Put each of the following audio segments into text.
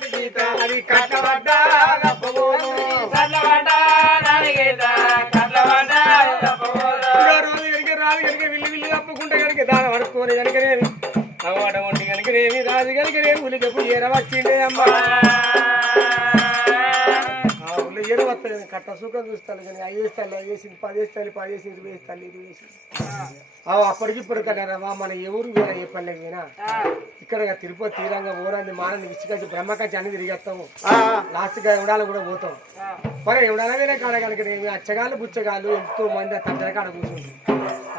అది తప్పబోదు రోజు కనుక రాజు కనుక విల్లి తప్పకుండా కనుక దాని పడుకోని కనుకనేమి అవ్వట వంటి కనుకనేమి రాజు కనుకనేమి ఉలి చెప్పు ఏర వచ్చిండే అమ్మ ఏర వస్తుంది కట్ట సుఖం చూస్తాను కానీ ఐదు వేస్తాను ఐదు వేసింది పది వేస్తాను పది వేసి ఇరవై వేస్తాను ఇరవై వేసి అప్పటికి ఇప్పుడు కన్నారా మన ఎవరు వేరా ఏ పల్లెకి పోయినా ఇక్కడ తిరుపతి తీరంగా ఊరంది మానని ఇసుకొచ్చి బ్రహ్మకచ్చి అన్ని తిరిగేస్తాము. లాస్ట్గా ఎవడాలు కూడా పోతాం. మరి ఎవడాల వేరే కాడ కనుక అచ్చగాళ్ళు బుచ్చగాళ్ళు ఎంతో మంది తండ్రి కాడ కూర్చుంది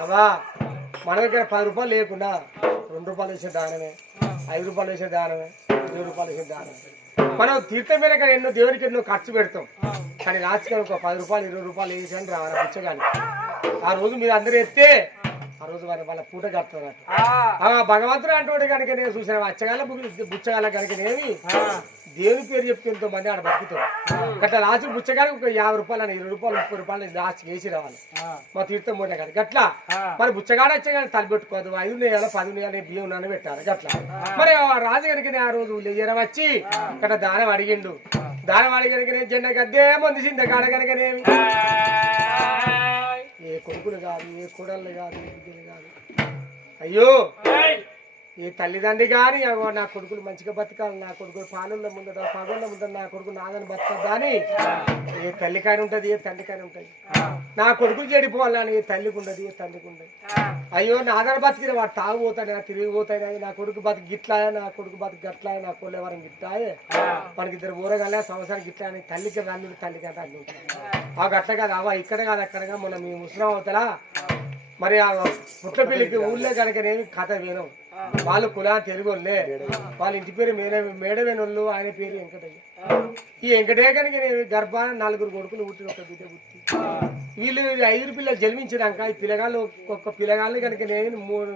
అవా మన దగ్గర పది రూపాయలు లేకుండా రెండు రూపాయలు వేసే దానమే ఐదు రూపాయలు వేసే దానమే ఇరవై రూపాయలు వేసే దానమే. మనం తీర్థం మీద కానీ ఎన్నో దేవుడికి ఎన్నో ఖర్చు పెడతాం. కానీ లాస్ట్గా ఒక పది రూపాయలు ఇరవై రూపాయలు వేసి అని రా బుచ్చగాలి ఆ రోజు మీరు అందరూ ఎత్తే ఆ రోజు వారి వాళ్ళ పూట కడుతున్నారు ఆ. భగవంతుడు అంటోడు కనుక నేను చూసిన అచ్చగాల బుచ్చగాల కనుకనేమి దేవుని పేరు చెప్తే ఎంతో మంది ఆడ బతుకుతారు. అట్లా లాస్ట్ బుచ్చగానికి ఒక యాభై రూపాయలు అని ఇరవై రూపాయలు ముప్పై రూపాయలు లాస్ట్ వేసి రావాలి. మా తీర్థం మూట కానీ గట్లా మరి బుచ్చగాడ వచ్చేగాని తలపెట్టుకోదు. ఐదు నెయ్యాలి పది నెయ్యాలి బియ్యం నాన్న పెట్టారు గట్లా. మరి ఆ రాజు కనుక ఆ రోజు లేజర వచ్చి గట్లా దానం అడిగిండు. దానం అడిగనుకనే జెండ గద్దే మంది సింద కాడ కనుకనేమి ఏ కొడుకులు కాదు ఏ కోడళ్ళు కాదు ఏ బిడ్డలు కాదు. అయ్యో! ఈ తల్లిదండ్రి కానీ అగో నా కొడుకులు మంచిగా బతకాలి నా కొడుకులు పాలల్లో ముందట పగళ్ళ ముందట నా కొడుకు నాదని బతకద్దా అని ఏ తల్లి కాని ఏ తండ్రి ఉంటుంది. నా కొడుకులు చెడిపోవాలని ఏ తల్లికి ఉండదు ఏ తండ్రికి ఉండదు. అయ్యో నాదని బతికిన వాడు తాగుపోతాడు నా నా కొడుకు బతికి గిట్లాయా నా కొడుకు బతికి గట్లా నా కొడుకు ఎవరం గిట్లాయే? మనకి ఇద్దరు ఊరగాలే సంవత్సరం గిట్లా అని తల్లికి రాళ్ళు తల్లికి అంటే అన్ని ఉంటాయి ఆ గట్ల కాదు అవ్వ ఇక్కడ కాదు అక్కడగా మొన్న మీ ముస్లిం అవతల మరి ఆ పుట్టపల్లికి ఊళ్ళో కనుకనేమి కథ వినం వాళ్ళు కులా తెలుగు వాళ్ళే వాళ్ళ ఇంటి పేరు మేడ మేడవేనోళ్ళు ఆయన పేరు వెంకటయ్య. ఈ వెంకటయ్య కనుక గర్భాన నలుగురు కొడుకులు పుట్టిన ఒక బిడ్డ పుట్టి. వీళ్ళు ఐదు పిల్లలు జన్మించినాక ఈ పిల్లగాళ్ళు ఒక్క పిల్లగాళ్ళు కనుక నేను మూడు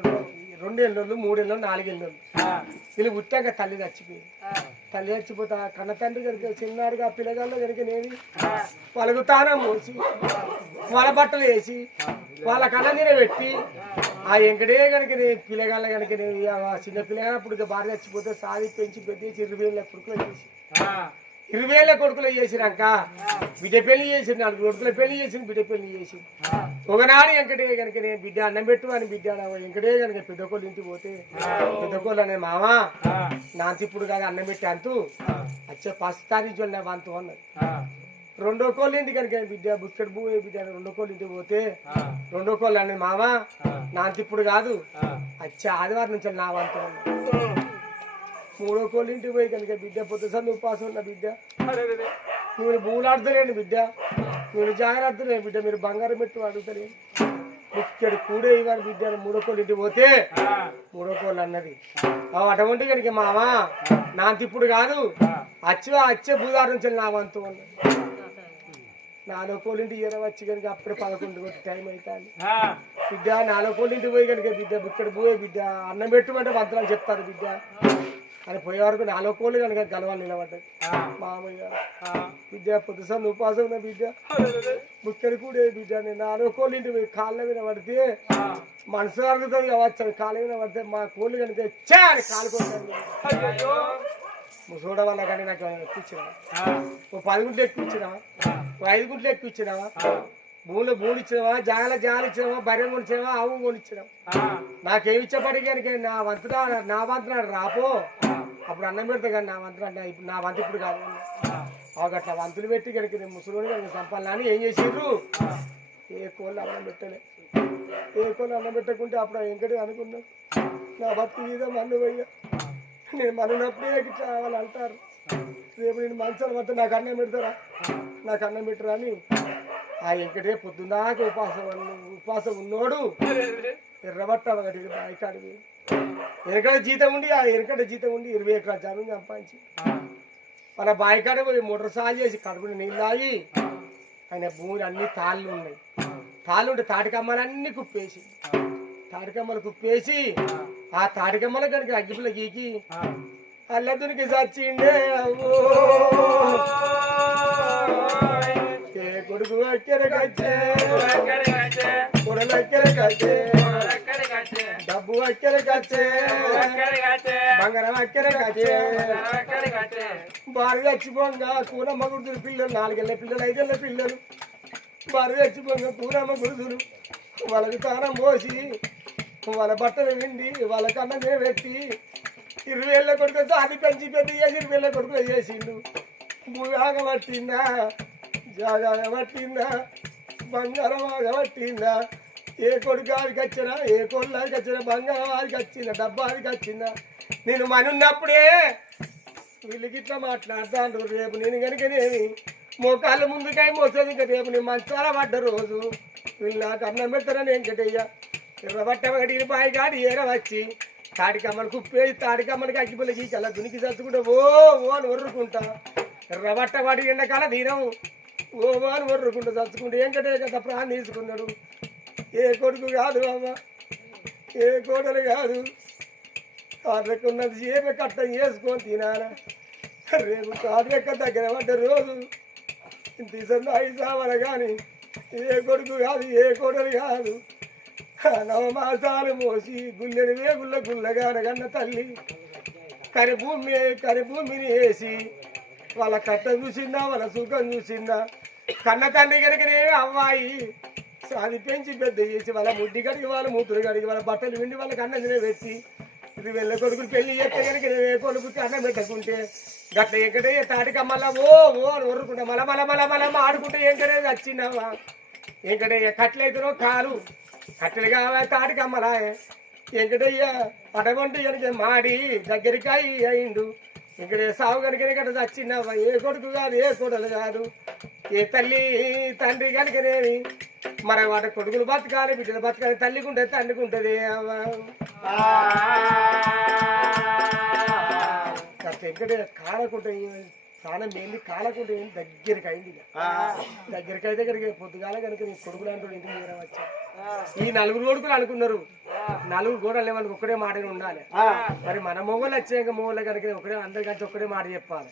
రెండేళ్ళు మూడేళ్ళు నాలుగేళ్ళు వీళ్ళు పుట్టాక తల్లి చచ్చిపోయింది. తల్లి చచ్చిపోతా కన్న తండ్రి కనుక చిన్నాడుగా పిల్లగాళ్ళు కనుక నేను వాళ్ళకు తానం పోసి వాళ్ళ బట్టలు వేసి వాళ్ళ కళ్ళ నీర పెట్టి ఆ వెంకటే కనుక పిల్లగాళ్ళ కనుక చిన్న పిల్లగానప్పుడు ఇక భార్య చచ్చిపోతే సాది పెంచి పెద్ద చేసి ఇరవై వేల కొడుకులు చేసి. ఇరవై వేల కొడుకులు చేసినాక బిడ్డ పెళ్ళి చేసి నాలుగు కొడుకుల పెళ్ళి చేసి బిడ్డ పెళ్ళి చేసి ఒకనాడు వెంకటే కనుక నేను బిడ్డ అన్నం పెట్టు అని బిడ్డ వెంకటే కనుక పెద్దకోళ్ళు ఇంటికి పోతే పెద్దకోళ్ళు అనే మామా నాంతిప్పుడు కాదు అన్నం పెట్టి అంతు. వచ్చే పస్తారించి నా వంతు అన్నది రెండో కోళ్ళు ఇంటికి కనుక బిడ్డ బుక్కడి భూమి బిడ్డ రెండో కోళ్ళు ఇంటికి పోతే రెండో కోళ్ళు అనే మామ నాంతిప్పుడు కాదు. వచ్చే ఆదివారం నుంచి నా వంతు మూడో కోళ్ళ ఇంటికి పోయి కనుక బిడ్డ పొద్దు సందు ఉపాసం ఉన్న బిడ్డ. మీరు భూలాడుతలేండి బిడ్డ. మీరు జాగ్రత్తలే బిడ్డ. మీరు బంగారం పెట్టు అడుగుతలే ఇక్కడ కూడే ఇవ్వాలి బిడ్డ మూడో కోళ్ళ ఇంటికి పోతే మూడో కోళ్ళు అన్నది. అటువంటి కనుక మామ నా తిప్పుడు కాదు. అచ్చ అచ్చే బుధారం నుంచి నా వంతు నాలుగు కోళ్ళింటి ఇయర వచ్చి కనుక అప్పుడే పదకొండు కొట్టి టైం అవుతుంది బిడ్డ నాలుగు కోళ్ళింటి పోయి కనుక బిడ్డ ఇక్కడ పోయే బిడ్డ అన్నం పెట్టుమంటే మంత్రాలు చెప్తారు బిడ్డ. అని పోయే వరకు నాలుగు కోళ్ళు కనుక గలవాలి నిలబడ్డది మామయ్య. బిడ్డ పొద్దుసారి ఉపాసం ఉన్న బిడ్డ. ముక్కడి కూడా బిడ్డ. నేను నాలుగు కోళ్ళు ఇంటి పోయి కాళ్ళ మీద పడితే మనసు అరుగుతుంది కావచ్చు కాళ్ళ మీద పడితే మా కోళ్ళు కనుక చే అని కాలు కొట్టాను ముసోడ వల్ల కానీ నాకు ఎక్కించినా ఓ పది గుంట్లు ఎక్కించినావా ఓ ఐదు గుంట్లు ఎక్కించినావా భూమిలో భూమి ఇచ్చినావా? జాగల జాగలు ఇచ్చినావా? బర్రె కొనిచ్చినావా? ఆవు కొనిచ్చినావా? నాకేమి ఇచ్చప్పటికీ నా వంతున నా వంతున రాపో. అప్పుడు అన్నం పెడతా కానీ నా వంతున ఇప్పుడు నా వంతు ఇప్పుడు కాదు. ఒక వంతులు పెట్టి కనుక నేను ముసలి కనుక సంపాలని ఏం చేసిండ్రు? ఏ కోళ్ళు అన్నం పెట్టలే. ఏ కోళ్ళు అన్నం పెట్టకుంటే అప్పుడు వెంకటి అనుకున్నాం నా బతుకు మీద మన్ను పోయ్యా నేను మనున్నప్పుడే ఇట్లా వాళ్ళు అంటారు. రేపు నేను మంచాలు పడితే నాకు అన్నం పెడతారా? నాకు అన్నం పెట్టరా అని? ఆ వెంకటే పొద్దున్నాక ఉపాసం ఉపాసం ఉన్నోడు. ఎర్రబట్ట ఒకటి బాయికాడు ఎనకడ జీతం ఉండి ఆ ఎనకడ జీతం ఉండి ఇరవై ఎకరాల జనం సంపాదించి. మన బాయికాడ పోయి మోటార్ సాగు చేసి కడుపుని నీళ్ళు తాగి ఆయన భూమి అన్ని తాళ్ళు ఉన్నాయి. తాళ్ళు ఉంటే తాటికమ్మలన్నీ కుప్పేసి. తాటికమ్మలు కుప్పేసి ఆ తాటికమ్మల కనుక అగ్గిపుల్ల గీకి. అల్లదునికి సచ్చిండే అవ్వో. ఏ కొడుకు అక్కెరకచ్చే కొడలక్కెరకచ్చే డబ్బు డబ్బు అక్కర కచ్చే బంగారం అక్కర కచ్చే భార్య చచ్చిపోగా కూన గుడుతులు పిల్లలు నాలుగేళ్ళ పిల్లలు ఐదేళ్ళ పిల్లలు. భార్య చచ్చిపోగా కూనమ్మ గురుదులు వాళ్ళకి తానం పోసి వాళ్ళ బట్టలు విండి వాళ్ళ కన్న పెట్టి ఇరవై ఏళ్ళ కొడుకు అది పెంచి పెద్ద చేసి ఇరవై ఏళ్ళ కొడుకు చేసిండు? భూయాగ పట్టిందా? జాగాగ పట్టిందా? బంగారం ఆగ పట్టిందా? ఏ కొడుకు ఆడికి వచ్చినా ఏ కొడుకు వచ్చినా బంగారం ఆడికి వచ్చిందా డబ్బా ఆడికి వచ్చిందా? నేను మనున్నప్పుడే వీళ్ళకి ఇట్లా మాట్లాడతాను రేపు నేను కనుక నేను మోకాళ్ళ ముందుకై మోసేది ఇంకా రేపు నేను మంచాల పడ్డ రోజు వీళ్ళు నాకు అన్నం పెడతారని వెంకటయ్య. ఎర్రబట్ట ఒకటి బాయి కాడి ఏర వచ్చి తాడికమ్మని కుప్పేసి తాడికమ్మనికి అగ్గిపుల్ల అలా దునికి చచ్చుకుంటే ఓ ఓ అని ఒర్రుకుంటా. ఎర్రబట్ట వాడి ఎండకాల దీనం ఓ ఓ అని ఒర్రుకుంటా చచ్చుకుంటే ఏంకటే కదా ప్రాణం తీసుకున్నాడు. ఏ కొడుకు కాదు అమ్మ. ఏ కోడలు కాదు. కాళ్ళకున్నది ఏమి కట్టం చేసుకొని తినాలా? రేపు కాళ్ళెక్క దగ్గర పడ్డ రోజు తీసంది ఐదు సావల కానీ ఏ కొడుకు కాదు ఏ కోడలు కాదు. నవమాసాలు మోసి గుల్లెని వేగుల్ల గుల్లగానగన్న తల్లి కరి భూమి కరి భూమిని వేసి వాళ్ళ కట్ట చూసిందా వాళ్ళ సుఖం చూసిందా? కన్న తండ్రి కనుకనే అమ్మాయి అది పెంచి పెద్ద చేసి వాళ్ళ ముడ్డి కడిగి వాళ్ళ మూతులు కడిగి వాళ్ళ బట్టలు విండి వాళ్ళకి అన్నం పెట్టి ఇది వెళ్ళ కొడుకులు పెళ్ళి చేస్తే కనుక ఏ కొడుకుకి అన్నం పెట్టకుంటే గట్ల ఎక్కడే తాటిక మళ్ళా ఓ ఓ అని ఒర్రుకుంటా మల మల మళ్ళా మళ్ళా ఆడుకుంటే ఎంకడే వచ్చినావా? ఎక్కడే కట్లయితేనో కాలు కావాలి తాటికమ్మలా ఎంకటయ్య అటువంటి కనుక మాడి దగ్గరికి అయి అయిండు. ఇక్కడ సాగు కనుక ఇక్కడ చచ్చినావా? ఏ కొడుకు కాదు ఏ కొడలు కాదు. ఏ తల్లి తండ్రి కనుకనేమి మరి వాటి కొడుకులు బతకాలి బిడ్డలు బతకాలి తల్లికి ఉంటుంది తండ్రికి ఉంటుంది ఎక్కడ కాలకుంటే స్నానం ఏంది? కాలకుంటే దగ్గరికి అయింది. దగ్గరికి అయితే ఇక్కడికి పొద్దుగాల కనుక నీ కొడుకులు అంటూ ఇంటికి వచ్చా ఈ నలుగురు కొడుకులు అనుకున్నారు. నలుగురు కూడా లేవనికి ఒక్కడే మాట ఉండాలి. మరి మన మొగలు వచ్చాక మొగలు కనుక ఒకటే అందరికంటే ఒక్కడే మాట చెప్పాలి.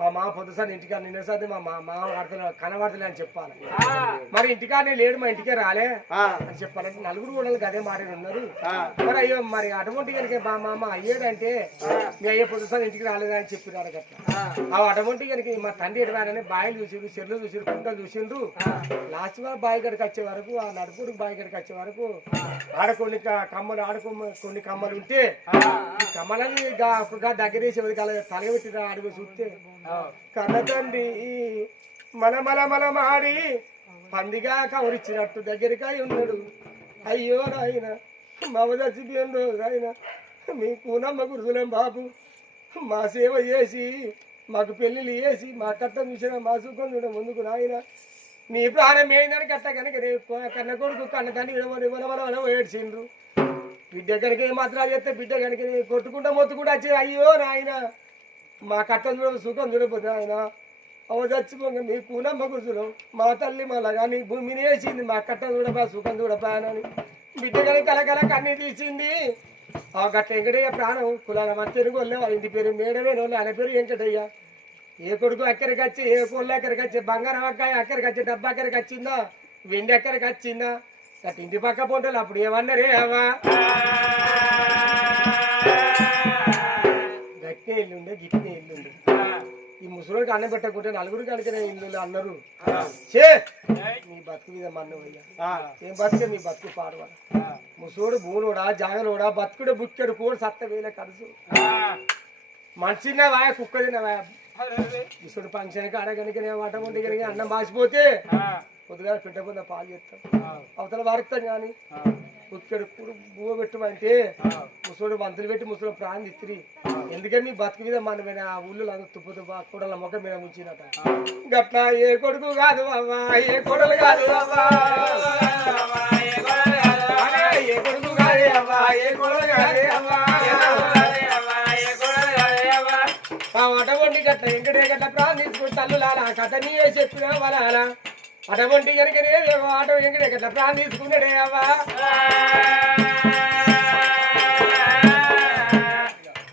మా మా పొద్దుసారి ఇంటికాడ నిన్నసారి మా మా మామ వాడతలు కనవాడతలే అని చెప్పాలి. మరి ఇంటికాడనే లేడు మా ఇంటికే రాలే అని చెప్పాలంటే నలుగురు కూడా అదే మాట ఉన్నారు. మరి అయ్యో మరి అటువంటి కనుక మా మామ అయ్యేదంటే మీ అయ్యే పొద్దుసారి ఇంటికి రాలేదా అని చెప్పినారు గట్ల. ఆ. అటువంటి కనుక మా తండ్రి ఎడవానని బాయిలు చూసిండ్రు చెర్లు చూసిండ్రు కుంటలు చూసిండ్రు లాస్ట్ బావి గడికి వచ్చే వరకు ఆ నడుపుడు బావి గడికి వచ్చే వరకు ఆడ కొన్ని క- కమ్మలు ఆడుకో కొన్ని కమ్మలు ఉంటే ఈ కమ్మలని అప్పుడు దగ్గర వేసి తలగబెట్టి అడుగు చూస్తే. కన్న తండ్రి మల మల మల మాడి పందిగా కవరిచ్చినట్టు దగ్గరికి అయి ఉన్నాడు. అయ్యో నాయన మమ చచ్చిపోయిందో నాయన మీ కూనమ్మ గురుసులేం బాబు. మా సేవ చేసి మాకు పెళ్ళిళ్ళు చేసి మా కట్టం చూసిన మా సుఖం చూడ ముందుకు నాయన. నీ ప్రాణం ఏందని కట్ట కనుక రేపు కన్న కొడుకు కన్న తండ్రి విడమని వలవల ఏడ్చిండ్రు. బిడ్డ కనుక ఏ మాత్రాలు చేస్తే బిడ్డ కనుక కొట్టుకుంటా మొత్తుకుంటా వచ్చి అయ్యో నాయన మా కట్టం చూడ సుఖం చూడపోతే ఆయన అవ చచ్చిపోగా మీ కూనమ్మ గురుసులు మా తల్లి మళ్ళా కానీ భూమిని వేసింది మా కట్టం చూడపా సుఖం చూడపానని బిడ్డ కనుక కలకల కన్నీ తీసింది. ఆ గట్ట వెంకటయ్య ప్రాణం కులాల మత్తెరుగు వాళ్ళే వాళ్ళ ఇంటి పేరు మేడమే వాళ్ళు ఆయన పేరు వెంకటయ్య. ఏ కొడుకు అక్కడికి వచ్చి ఏ కోళ్ళు అక్కడికి వచ్చి బంగారం అక్కాయ అక్కడికి వచ్చి డబ్బా అక్కడికి వచ్చిందా వెండి అక్కడికి వచ్చిందా గట్ట ఇంటి పక్క పొంటలు అప్పుడు ఏమన్నారే అవా గట్టినే ఇల్లుండే గిట్టినే ఇల్లుండే ఈ ముసలికి అన్నం పెట్టకుంటే నలుగురికి అనుకునే ఇల్లు అన్నారు. చే నీ బతుకు మీద మన్ను అయ్యా ఏం బతుకే నీ బతుకు పాడవా? ముసోడు భూలోడా జాగలోడా బతుకుడు బుక్కెడు కూడా సత్త వేలే కలుసు మనిషిన వాయ కుక్క తినవా ముసడు ఫంక్షన్ కాడ కనుక మాట ఉండి కనుక అన్నం బాసిపోతే పొద్దుగా పెట్టకుండా పాలు చేస్తాం. అవతల వారుతాం కానీ కుక్కడు కూడు బువ్వ పెట్టమంటే ముసోడు మంతులు పెట్టి ముసడు ప్రాణం ఇత్తిరి ఎందుకని నీ బతుకు మీద మన మీద ఆ ఊళ్ళో తుప్పు తుప్ప కూడల మొక్క మీద ఉంచినట గట్లా ఏ కొడుకు కాదు అవ్వా ఏ కొడలు కాదు ఏ కొడుకు కాదే అవ్వా ఏ కొడలు కాదే ఆ అటువంటి గట్ల ఎంకటే గట్ల ప్రార్థించుకుని తల్లులాల కథ నీయే చెప్పిన వలాల అటువంటి కనుకనే ఆటో ఎంకటే గట్ల ప్రార్థించుకున్నాడే అవ్వా.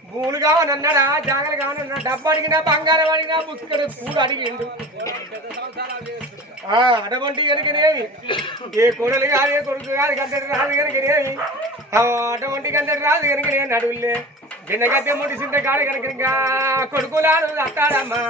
పూలు కావనన్నాడా జాగలు కావనన్నా డబ్బు అడిగినా బంగారం అడిగినా ముక్కడు పూలు అడిగిండు. అటువంటి కనుకనేమి ఏ కొడలు కాదు ఏ కొడుకు కాదు గంటడు రాదు కనుకనేవి ఆ, అటువంటి గంటడు రాదు కనుకనే నడువులే. గిన్నెగద్దె ముడి సింత కాడు కనుక కొడుకులాడు అత్తాడమ్మా.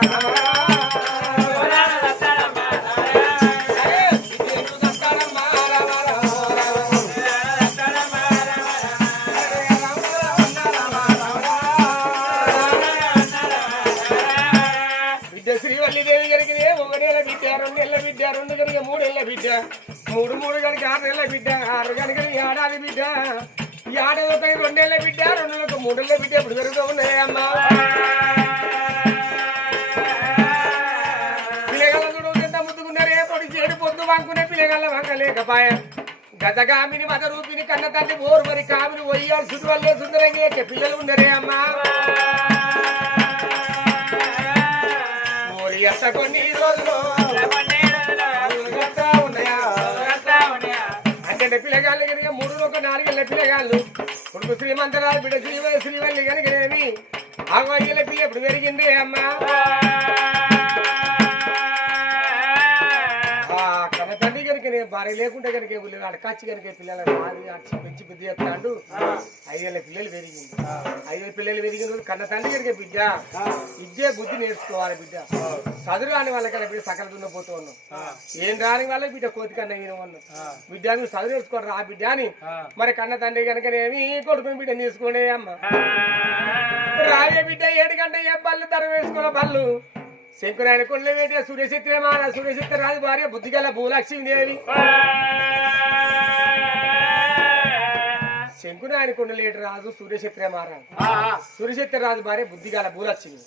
శ్రీవల్లిదేవి గారికి ఒకటేళ్ళ బిడ్డ రెండేళ్ళ బిడ్డ రెండు కనుక మూడేళ్ళ బిడ్డ మూడు మూడు కనుక ఆరు నెలల బిడ్డ ఆరు కనుక ఏడాది బిడ్డ ఈ ఏడాది రెండేళ్ళ బిడ్డ రెండు నెలలకు మూడేళ్ళ బిడ్డ ఎప్పుడు జరుగుతూ ఉన్నాయి అమ్మా. పిల్లగల చూడు ఎంత ముద్దుకున్నారే పొడి చేడు పొద్దు వాంకునే పిల్లగల వంక లేకపాయ. మద రూపిని కన్న తల్లి ఓరు మరి కామిని ఒయ్యాలి సుడు వల్లే సుందరంగా ఎక్కే పిల్లలు ఉన్నారే అమ్మా. ఓరి అత్త కొన్ని రోజులు. అంటే కనుక మూడు ఒక నాలుగు పిల్లగాళ్ళు కొడుకు శ్రీమంతరాలు బిడ్డ శ్రీ శ్రీవల్లి కనుకనేమి ఆ వయ్యల లెప్పి ఎప్పుడు పెరిగింది అమ్మా? కనుక భార్య లేకుంటే కనుక ఊళ్ళో అడకాచి కనుక పిల్లల భార్య అడిచి పెంచి బుద్ధి చెప్తాడు. ఐదేళ్ళ పిల్లలు పెరిగింది ఐదేళ్ళ పిల్లలు పెరిగిన రోజు కన్న తండ్రి కనుక బిడ్డ. ఇద్దే బుద్ధి నేర్చుకోవాలి బిడ్డ. చదువు రాని వాళ్ళకన్నా బిడ్డ సకల దున్నపోతూ ఉన్నాం ఏం రాని వాళ్ళ బిడ్డ కోతి కన్నా ఈయన ఉన్నాం. బిడ్డ నువ్వు చదువు నేర్చుకోరు రా బిడ్డ అని మరి కన్న తండ్రి కనుకనేమి కొడుకుని బిడ్డ తీసుకునే అమ్మ. రావే బిడ్డ ఏడు గంట ఏ బళ్ళు ధర వేసుకున్న బళ్ళు. శంకురాయన కొండ వేటే సురేశిత్రమాన సురేశిత్ర రాజు భార్య బుద్ధిగల భూలక్ష్మి దేవి. శంకునాయన కొండలేటి రాజు సూర్యశత్ర మహారాజు సూర్యశత్ర రాజు భార్య బుద్ధిగల భూలక్ష్మి.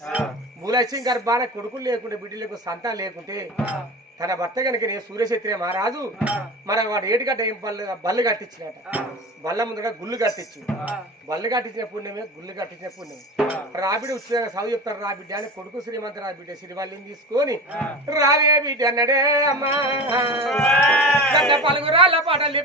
భూలక్ష్మి గర్భాన కొడుకులు లేకుంటే బిడ్డలకు సంతానం లేకుంటే తన భర్త కనుక నేను సూర్యక్షత్రియ మహారాజు మన వాడు ఏటిగడ్డ ఏం బల్లు బల్లు కట్టించినట. బల్ల ముందర గుళ్ళు కట్టించి. బల్లు కట్టించిన పుణ్యమే గుళ్ళు కట్టించిన పుణ్యమే. రాబిడ ఉచితంగా చదువు చెప్తారు రా బిడ్డ అని కొడుకు శ్రీమంత రా బిడ్డ శ్రీవల్లిని తీసుకొని రావే బిడ్డ అన్నడే అమ్మా. పలుగురాళ్ళ పాటలు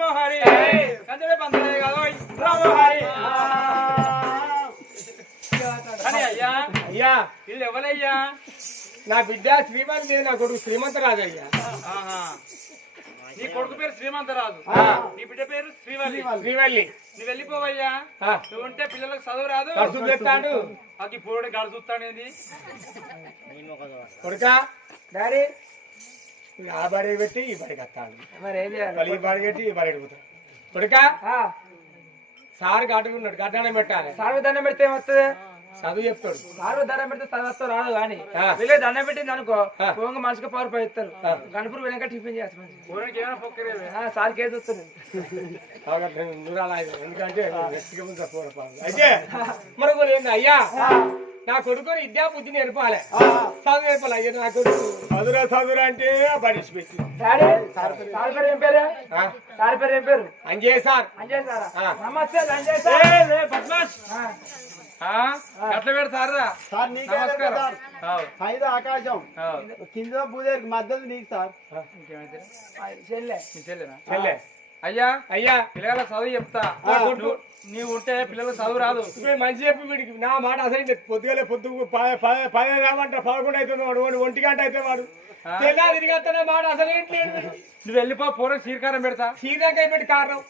రామోహరి కంచెలే పంచలే కాదు రామోహరి కానీ అయ్యా అయ్యా వీళ్ళు ఎవరయ్యా నా బిడ్డ శ్రీమంత్ నా కొడుకు శ్రీమంతరాజు అయ్యా. నీ కొడుకు పేరు శ్రీమంతరాజు. నీ బిడ్డ పేరు శ్రీవల్లి శ్రీవల్లి నువ్వు వెళ్ళిపోవయ్యా నువ్వు ఉంటే పిల్లలకు చదువు రాదు ఖర్చు తెస్తాడు అకి పూడి గడు చూస్తాడేంది కొడుకా డాడీ వీడు ఆ బడి పెట్టి ఈ బడికి వస్తాడు. మరి ఏం చేయాలి? మళ్ళీ ఈ బడి పెట్టి ఈ బడి పోతాడు. కొడుకా? సార్ కట్టుకున్నాడు గడ్డానం పెట్టాలి. సారు దండం పెడితే ఏమవుతుంది చదువు చెప్తాడు. సారు దండం పెడితే చదవస్తా రాదు కానీ. వీళ్ళే దండం పెట్టింది అనుకో. పోంగ మనిషికి పవర్ పై ఇస్తారు. గణపూర్ వెనక టిఫిన్ చేస్తాం ఊరికి ఏమైనా పొక్కరేవే? సార్ కేసు వస్తుంది. ఎందుకంటే అయితే ఏంది? అయ్యా! నా కొడుకుని విద్యా బుద్ధి నేర్పాలి. చదువు నేర్పాలి. అయ్యో నా కొడుకు. చదువురా చదువురా అంటే పేరు అంజయ్ సార్. నమస్తే అంజయ్ సార్. ఎట్లా పెడతారా సార్ నీకే నమస్కారం. పైద ఆకాశం. కింద భూదేవికి మధ్యలో నీకు సార్. చెల్లె. చెల్లెనా? చెల్లె. అయ్యా అయ్యా. పిల్లల చదువు చెప్తా. నీవు ఉంటే పిల్లలకు చదువు రాదు. మంచి చెప్పి వీడికి. నా మాట అసలు పొద్దుగలే పొద్దు పది రావంట పదకొండు అవుతుంది వాడు వాడు ఒంటి గంట అయితే వాడు. మాట అసలు ఏంట్లేదు నువ్వు వెళ్ళిపో పూర్వం చీరకారం పెడతా. సీదాకాయ పెట్టి కారణం.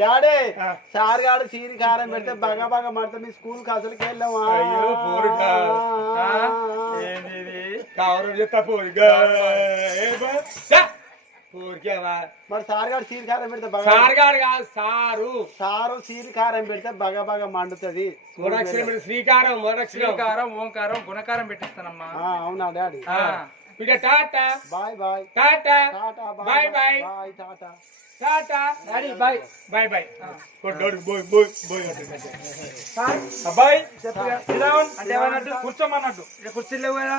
డాడీ సార్ గారు చీరి కారం పెడితే బాగా బాగా మడత మీ స్కూల్కి అసలుకి వెళ్ళామా చెత్త పోరుగా. మరి సార్ గారు చీరి కారం పెడితే బాగా సార్ గారు కాదు సారు. సారు చీరి కారం పెడితే బాగా బాగా మండుతుంది. పెట్టి శ్రీకారం శ్రీకారం ఓంకారం గుణకారం పెట్టిస్తానమ్మా. ఆ, అవునా డాడీ? ఇక tata. Bye bye. Tata. Tata bye bye. Bye tata. Tata. Daddy bye. Bye bye. కొట్టోడు బోయ్ బోయ్ బోయ్ అంటుంది. సార్. అబ్బాయి చెప్పుగా. sit down. అంటే ఏమన్నట్టు? కూర్చోమన్నట్టు. ఇక్కడ కుర్చీలు లేవు కదా.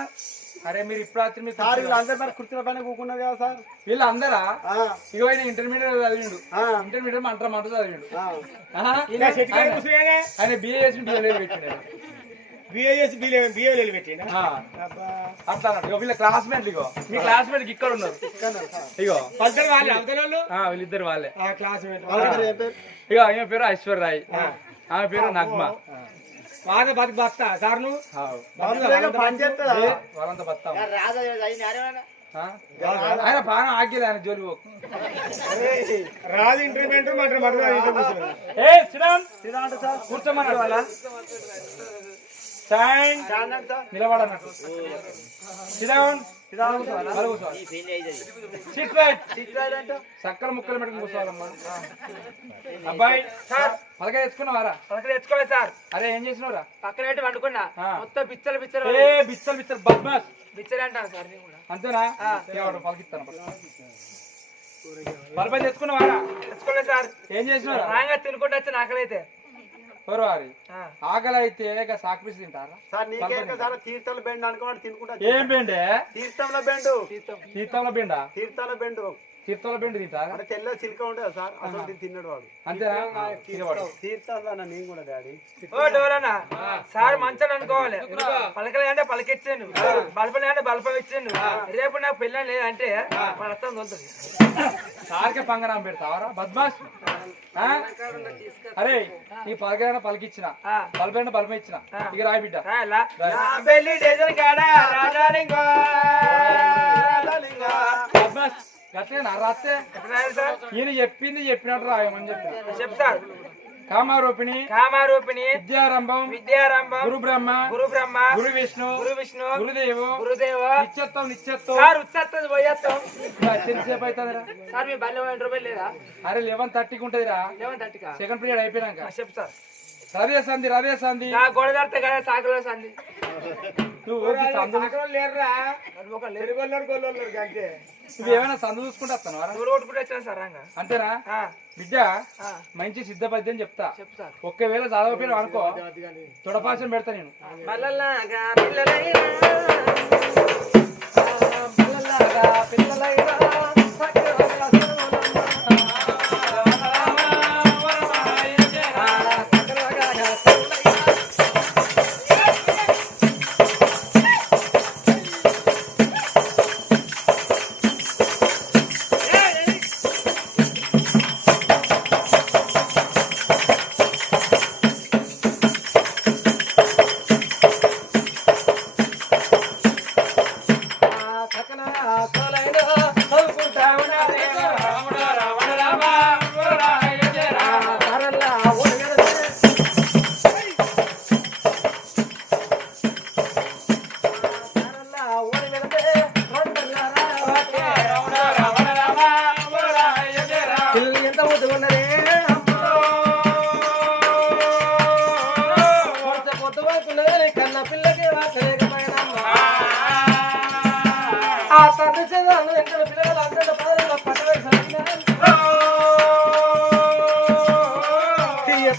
అరే మీరు ఇప్పుడు రాత్రి మీ సార్ వీళ్ళందరూ మరి కుర్చీల పైన కూకున్నారు కదా సార్. వీళ్ళు అందరా ఆ, ఇగో ఆయన ఇంటర్మీడియట్ చదివిండు. ఆ, ఇంటర్మీడియట్ మంట మంట చదివిండు. ఆయన బిఏ చేసి బిఏ పెట్టినాడు బిఏ చేసి బిఏ బిఏ పెట్టినా ఆ, అట్లా. ఇగో వీళ్ళ ఇగో. మీ క్లాస్మేట్ ఇక్కడ ఉన్నారు. ఇగో. పద్దరు వాళ్ళు అవతల వాళ్ళు? ఆ, వీళ్ళిద్దరు వాళ్ళే. ఆ క్లాస్ మేట్ వాళ్ళ పేరు పేరు? ఇక ఆమె పేరు ఐశ్వర్యరాయ్ ఆమె పేరు నగ్మ. వాద బతుకు బస్తా సార్ నువ్వు? వాళ్ళంతా బతాం ఆయన బాగా ఆగిలే ఆయన జోలి. రాదు ఇంటర్మీడియట్ మాట కూర్చోమన్నాడు వాళ్ళ చక్కల ముక్కలు పెట్టుకుని కూర్చోవాలమ్మా. అబ్బాయి పలక తెచ్చుకున్నావారా? పలక తెచ్చుకోలేదు సార్. అరే ఏం చేసినవరా? పక్కన పెట్టి వండుకున్నా. మొత్తం బిచ్చలు బిచ్చలు ఏ బిచ్చలు బిచ్చలు బద్మాస్ బిచ్చలు అంటాను సార్ అంతేనా? పలకిస్తాను. పలపై తెచ్చుకున్నావారా? తెచ్చుకోలేదు సార్. ఏం చేసినవరా? రాంగా తినుకుంటూ వచ్చి నాకలైతే. ఎవరు వారి ఆకలి అయితే తింటారా? సార్ నీకే సార్ తీర్థాల బెండ్ తినుకుంటా ఏం బెండే? తీర్థంలో బెండు. తీర్థంలో బెండా? తీర్థాల బెండు. తీర్థంలో బెండు తింటారా? అంటే తెల్ల సిల్క ఉంటుంది సార్ అసలు తిన్నాడు వాడు. అంతేనా నేను కూడా డాడీ. ఓ డోలన్నా సార్ మంచాలు అనుకోవాలి. పలకలే అంటే పలకిచ్చాను బల్పలే అంటే బల్పం ఇచ్చాను రేపు నాకు పెళ్ళి లేదంటే మన అర్థం సార్కే పెడతావరా? బద్మాస్ ఆ? అరే నీ పలకైనా పలికిచ్చిన. ఆ. బల్బైనా బల్బం ఇచ్చిన ఇక రాయి బిడ్డ. గట్లేనా రాస్తే ఈయన చెప్పింది చెప్పినట్టు రాయమని చెప్పు సార్. కామారూపిణి కామారూపిణి విద్యారంభం విద్యారంభం గురు బ్రహ్మ గురు బ్రహ్మ గురు విష్ణు గురు విష్ణు గురుదేవు గురుదేవ. నిత్యత్వం నిత్యత్వం. సార్ ఉచ్చేస్తుంది పోయేస్తాం ఎంతసేపు అవుతుందిరా. సార్ మీ బల్లి రెండు రూపాయలు లేదా? అరే లెవెన్ థర్టీకి ఉంటదిరా. లేవని తట్టుక సెకండ్ పీరియడ్ అయిపోయినాక. చెప్పు సార్. రదే సంధి రదే సంధి. నా గోడ దాడితే కదా సాకులో సంది నువ్వు ఊరికి సందు చూసుకుంటా అంతేనా బిడ్డ మంచి సిద్ధపద్యం చెప్తా. ఒక్కవేళ చదవపోయినా అనుకో తొడపాసం పెడతా నేను. పిల్లలైనా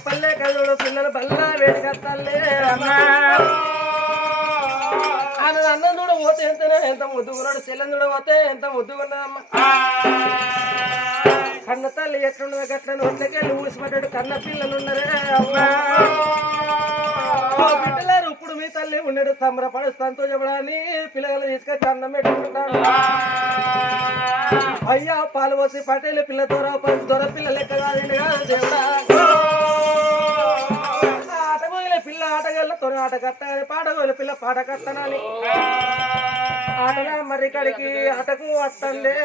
పల్లె కదుడు పిల్లలు బల్లా వేసుకొస్తలే అమ్మా చూడబోతే ఎంత ఎంత ముద్దుగున్నాడు చెల్లెని చూడబోతే ఎంత ముద్దుగున్నదమ్మ కన్న తల్లి ఎట్లున్నదో గట్లని ఒట్లకెళ్ళి ఊసిపడ్డాడు కన్న పిల్లలు ఉన్నారే అమ్మా. బిడ్డలారు ఇప్పుడు మీ తల్లి ఉండడు సంబరపడు సంతోషపడని పిల్లలు తీసుకొచ్చి అన్నం పెట్టుకుంటాడు అయ్యా పాలు పోసి పటేలు పిల్ల దొర దొర పిల్ల లెక్క దేవుడా. ఆటగోయిల పిల్ల ఆటగాళ్ళ తొర ఆట కట్టాలి పాటగోయిల పిల్ల పాట కట్టనాలి. ఆటలా మరి ఇక్కడికి ఆటకు వస్తలే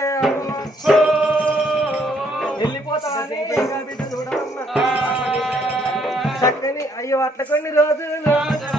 వెళ్ళిపోతా అని చూడమ్మా అయ్యో అట్లా కొన్ని రోజులు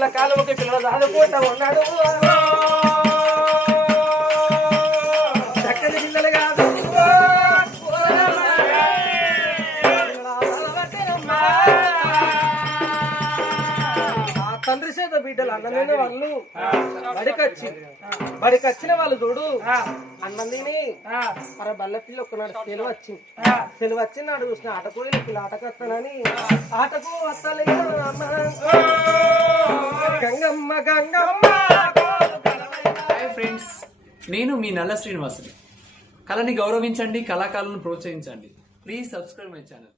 మొక్కి కాలువకి కాలు మొక్కి ఉన్నాడు. చక్కని పిల్లలు కాదు. బిడ్డలు అన్నమైన వాళ్ళు. బడికొచ్చి బడికొచ్చిన వాళ్ళు చూడు. అన్నం తిని మరి బల్ల పిల్ల ఒక్కనాడు సెలవు వచ్చింది. సెలవు వచ్చినాడు చూసిన ఆటకు వెళ్ళి పిల్ల ఆటకు వస్తానని. ఆటకు. గంగమ్మ గంగమ్మ. హాయ్ ఫ్రెండ్స్ నేను మీ నల్ల శ్రీనివాసుని. కళని గౌరవించండి కళాకారులను ప్రోత్సహించండి. Please subscribe my channel.